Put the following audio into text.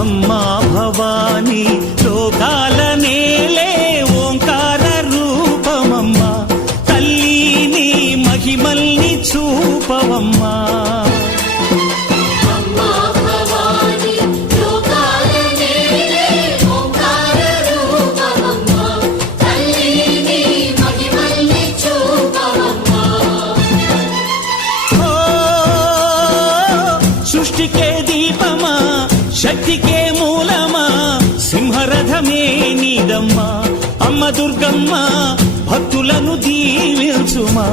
అమ్మా భవానీ లోకాల నేలే ఓంకార రూపమమ్మా తల్లి నీ మహిమల్ని చూపవమ్మా సృష్టికే దీపమా శక్తికే మూలమా సింహరథమే నీదమ్మా అమ్మ దుర్గమ్మ భక్తులను దీవించుమా